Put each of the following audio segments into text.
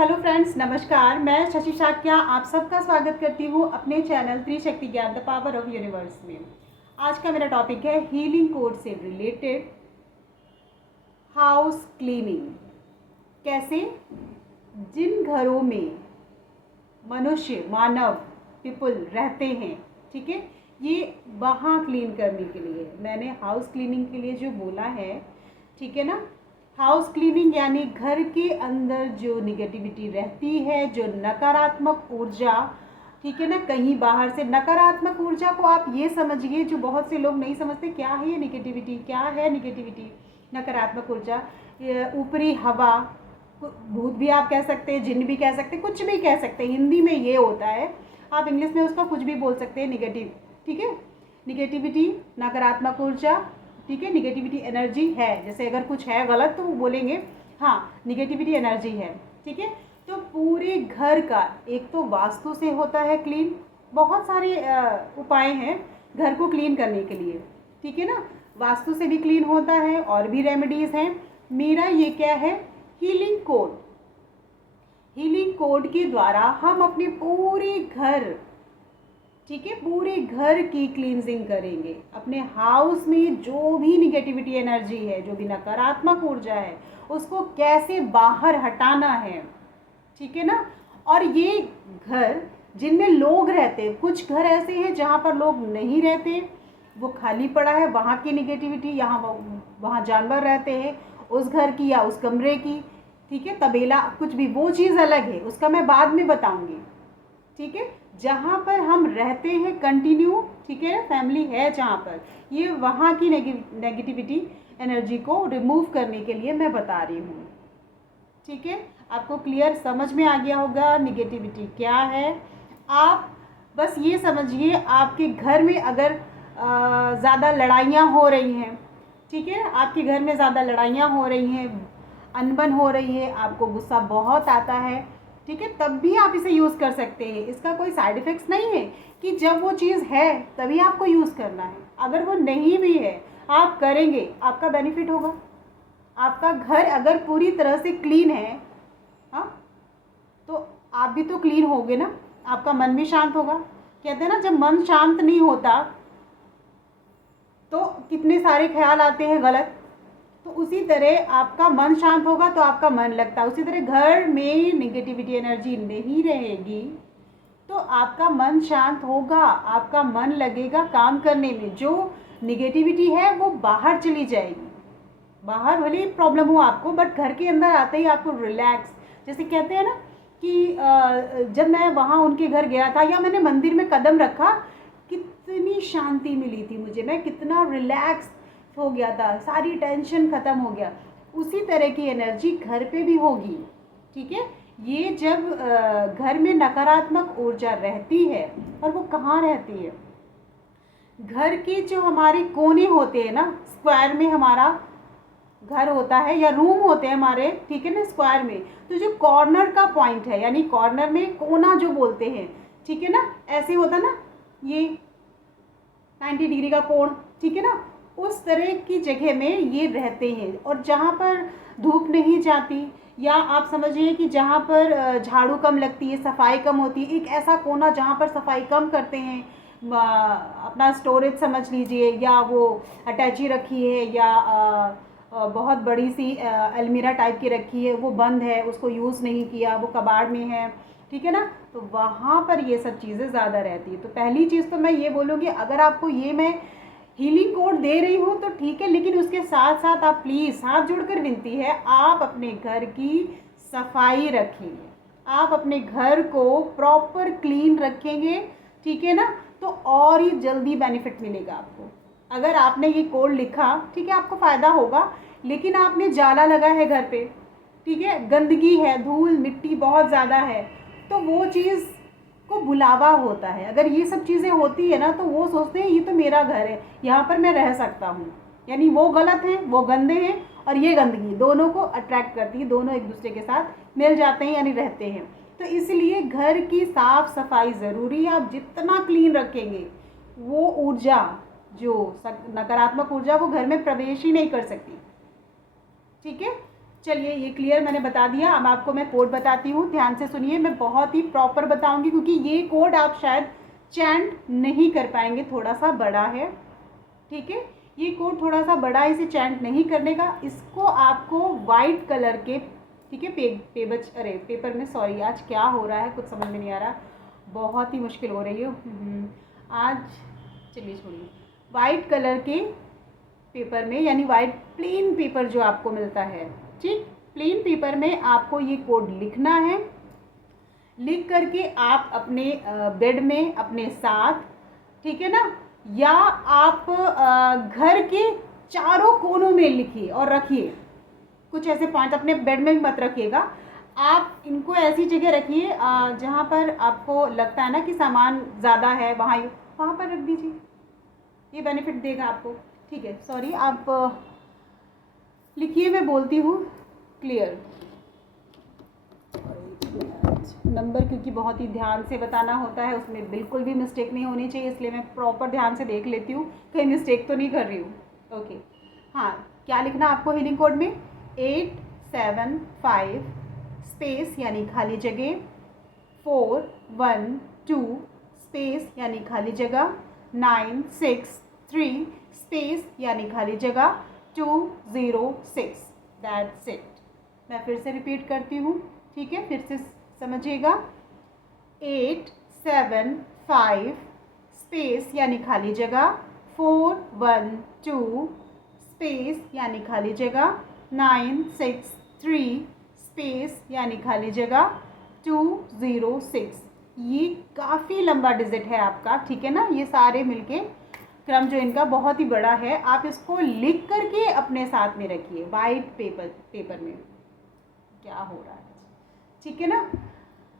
Hello friends, नमस्कार। मैं शशि शाक्या आप सबका स्वागत करती हूँ अपने चैनल त्रिशक्ति ज्ञान द पावर ऑफ यूनिवर्स में। आज का मेरा टॉपिक है हीलिंग कोड से रिलेटेड हाउस क्लीनिंग। कैसे जिन घरों में मनुष्य मानव पीपल रहते हैं, ठीक है, ये वहाँ क्लीन करने के लिए मैंने हाउस क्लीनिंग के लिए जो बोला है, ठीक है ना। हाउस क्लीनिंग यानी घर के अंदर जो निगेटिविटी रहती है, जो नकारात्मक ऊर्जा, ठीक है ना, कहीं बाहर से नकारात्मक ऊर्जा को आप ये समझिए, जो बहुत से लोग नहीं समझते क्या है ये निगेटिविटी, क्या है निगेटिविटी, नकारात्मक ऊर्जा, ऊपरी हवा, भूत भी आप कह सकते हैं, जिन भी कह सकते हैं, कुछ भी कह सकते हैं। हिंदी में ये होता है, आप इंग्लिश में उसका कुछ भी बोल सकते हैं, निगेटिव, ठीक है। निगेटिविटी, नकारात्मक ऊर्जा, ठीक है, निगेटिविटी एनर्जी है। जैसे अगर कुछ है गलत तो वो बोलेंगे हाँ निगेटिविटी एनर्जी है, ठीक है। तो पूरे घर का एक तो वास्तु से होता है क्लीन, बहुत सारे उपाय हैं घर को क्लीन करने के लिए, ठीक है ना। वास्तु से भी क्लीन होता है और भी रेमेडीज़ हैं। मेरा ये क्या है, हीलिंग कोड। हीलिंग कोड के द्वारा हम अपने पूरे घर, ठीक है, पूरे घर की क्लींजिंग करेंगे। अपने हाउस में जो भी निगेटिविटी एनर्जी है, जो भी नकारात्मक ऊर्जा है, उसको कैसे बाहर हटाना है, ठीक है ना। और ये घर जिनमें लोग रहते हैं, कुछ घर ऐसे हैं जहाँ पर लोग नहीं रहते, वो खाली पड़ा है, वहाँ की निगेटिविटी, यहाँ वहाँ जानवर रहते हैं, उस घर की या उस कमरे की, ठीक है, तबेला, कुछ भी, वो चीज़ अलग है, उसका मैं बाद में बताऊंगी, ठीक है। जहाँ पर हम रहते हैं कंटिन्यू, ठीक है, फैमिली है जहाँ पर, ये वहाँ की नेगेटिविटी एनर्जी को रिमूव करने के लिए मैं बता रही हूँ, ठीक है। आपको क्लियर समझ में आ गया होगा निगेटिविटी क्या है। आप बस ये समझिए, आपके घर में अगर ज़्यादा लड़ाइयाँ हो रही हैं, ठीक है, आपके घर में ज़्यादा लड़ाइयाँ हो रही हैं, अनबन हो रही है, आपको गुस्सा बहुत आता है, ठीक है, तब भी आप इसे यूज़ कर सकते हैं। इसका कोई साइड इफ़ेक्ट्स नहीं है कि जब वो चीज़ है तभी आपको यूज़ करना है। अगर वो नहीं भी है, आप करेंगे, आपका बेनिफिट होगा। आपका घर अगर पूरी तरह से क्लीन है, हाँ, तो आप भी तो क्लीन होगे ना, आपका मन भी शांत होगा। कहते हैं ना, जब मन शांत नहीं होता तो कितने सारे ख्याल आते हैं गलत। तो उसी तरह आपका मन शांत होगा तो आपका मन लगता है। उसी तरह घर में निगेटिविटी एनर्जी नहीं रहेगी तो आपका मन शांत होगा, आपका मन लगेगा काम करने में। जो निगेटिविटी है वो बाहर चली जाएगी। बाहर भले प्रॉब्लम हो आपको, बट घर के अंदर आते ही आपको रिलैक्स, जैसे कहते हैं ना कि जब मैं वहाँ उनके घर गया था या मैंने मंदिर में कदम रखा, कितनी शांति मिली थी मुझे, मैं कितना रिलैक्स हो गया था, सारी टेंशन ख़त्म हो गया। उसी तरह की एनर्जी घर पे भी होगी, ठीक है। ये जब घर में नकारात्मक ऊर्जा रहती है, और वो कहाँ रहती है, घर के जो हमारे कोने होते हैं ना, स्क्वायर में हमारा घर होता है या रूम होते हैं हमारे, ठीक है ना, स्क्वायर में, तो जो कॉर्नर का पॉइंट है, यानी कॉर्नर में कोना जो बोलते हैं, ठीक है ना, ऐसे होता ना, ये 90 डिग्री का कोण, ठीक है ना, उस तरह की जगह में ये रहते हैं। और जहाँ पर धूप नहीं जाती, या आप समझिए कि जहाँ पर झाड़ू कम लगती है, सफाई कम होती है, एक ऐसा कोना जहाँ पर सफाई कम करते हैं, अपना स्टोरेज समझ लीजिए, या वो अटैची रखी है, या बहुत बड़ी सी अलमीरा टाइप की रखी है, वो बंद है, उसको यूज़ नहीं किया, वो कबाड़ में है, ठीक है ना, तो वहाँ पर ये सब चीज़ें ज़्यादा रहती है। तो पहली चीज़ तो मैं ये बोलूँगी, अगर आपको ये मैं हीलिंग कोड दे रही हूँ तो ठीक है, लेकिन उसके साथ साथ आप प्लीज़, हाथ जोड़कर विनती है, आप अपने घर की सफाई रखेंगे, आप अपने घर को प्रॉपर क्लीन रखेंगे, ठीक है ना, तो और ही जल्दी बेनिफिट मिलेगा आपको। अगर आपने ये कोड लिखा, ठीक है, आपको फ़ायदा होगा, लेकिन आपने जाला लगा है घर पे, ठीक है, गंदगी है, धूल मिट्टी बहुत ज़्यादा है, तो वो चीज़ को बुलावा होता है। अगर ये सब चीज़ें होती है ना, तो वो सोचते हैं ये तो मेरा घर है, यहाँ पर मैं रह सकता हूँ, यानी वो गलत है, वो गंदे हैं, और ये गंदगी दोनों को अट्रैक्ट करती है, दोनों एक दूसरे के साथ मिल जाते हैं, यानी रहते हैं। तो इसलिए घर की साफ सफाई ज़रूरी है। आप जितना क्लीन रखेंगे, वो ऊर्जा, जो नकारात्मक ऊर्जा, वो घर में प्रवेश ही नहीं कर सकती, ठीक है। चलिए ये क्लियर मैंने बता दिया। अब आपको मैं कोड बताती हूँ, ध्यान से सुनिए। मैं बहुत ही प्रॉपर बताऊँगी क्योंकि ये कोड आप शायद चैंट नहीं कर पाएंगे, थोड़ा सा बड़ा है, ठीक है। ये कोड थोड़ा सा बड़ा है, इसे चैंट नहीं करने का। इसको आपको वाइट कलर के, ठीक है, पेपर में, सॉरी आज क्या हो रहा है कुछ समझ में नहीं आ रहा, बहुत ही मुश्किल हो रही है आज। चलिए छोड़िए, वाइट कलर के पेपर में, यानी वाइट प्लेन पेपर जो आपको मिलता है, ठीक, प्लेन पेपर में आपको ये कोड लिखना है। लिख करके आप अपने बेड में अपने साथ, ठीक है ना, या आप घर के चारों कोनों में लिखिए और रखिए। कुछ ऐसे पॉइंट, अपने बेड में भी मत रखिएगा, आप इनको ऐसी जगह रखिए जहाँ पर आपको लगता है ना कि सामान ज़्यादा है, वहाँ पर रख दीजिए, ये बेनिफिट देगा आपको, ठीक है। सॉरी, आप लिखिए, मैं बोलती हूँ क्लियर। नंबर क्योंकि बहुत ही ध्यान से बताना होता है, उसमें बिल्कुल भी मिस्टेक नहीं होनी चाहिए, इसलिए मैं प्रॉपर ध्यान से देख लेती हूँ कहीं मिस्टेक तो नहीं कर रही हूँ। ओके, हाँ, क्या लिखना आपको हीलिंग कोड में? 875 स्पेस यानी खाली जगह, 412 स्पेस यानी खाली जगह, 963 स्पेस यानी खाली जगह, 206। That's it. मैं फिर से रिपीट करती हूँ, ठीक है, फिर से समझिएगा। 875 स्पेस यानी खाली जगह, 412 स्पेस यानी खाली जगह, 963 स्पेस यानी खाली जगह, 206। ये काफ़ी लंबा डिजिट है आपका, ठीक है ना। ये सारे मिलके क्रम जो इनका बहुत ही बड़ा है, आप इसको लिख करके अपने साथ में रखिए वाइट पेपर में। क्या हो रहा है, ठीक है ना।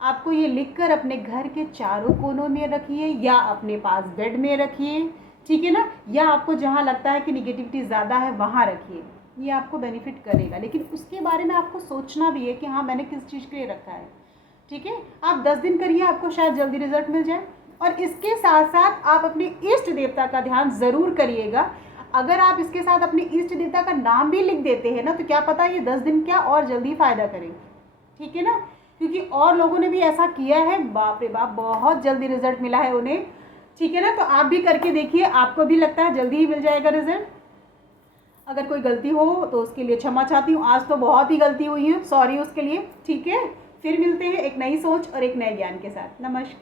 आपको ये लिखकर अपने घर के चारों कोनों में रखिए या अपने पास बेड में रखिए, ठीक है ना, या आपको जहाँ लगता है कि निगेटिविटी ज़्यादा है वहाँ रखिए। ये आपको बेनिफिट करेगा, लेकिन उसके बारे में आपको सोचना भी है कि हाँ मैंने किस चीज़ के लिए रखा है, ठीक है। आप 10 दिन करिए, आपको शायद जल्दी रिजल्ट मिल जाए। और इसके साथ साथ आप अपने इष्ट देवता का ध्यान ज़रूर करिएगा। अगर आप इसके साथ अपने इष्ट देवता का नाम भी लिख देते हैं ना, तो क्या पता ये 10 दिन क्या और जल्दी फ़ायदा करें, ठीक है ना। क्योंकि और लोगों ने भी ऐसा किया है, बाप रे बाप, बहुत जल्दी रिजल्ट मिला है उन्हें, ठीक है ना। तो आप भी करके देखिए, आपको भी लगता है जल्दी ही मिल जाएगा रिजल्ट। अगर कोई गलती हो तो उसके लिए क्षमा चाहती हूँ, आज तो बहुत ही गलती हुई है, सॉरी उसके लिए, ठीक है। फिर मिलते हैं एक नई सोच और एक नए ज्ञान के साथ। नमस्कार।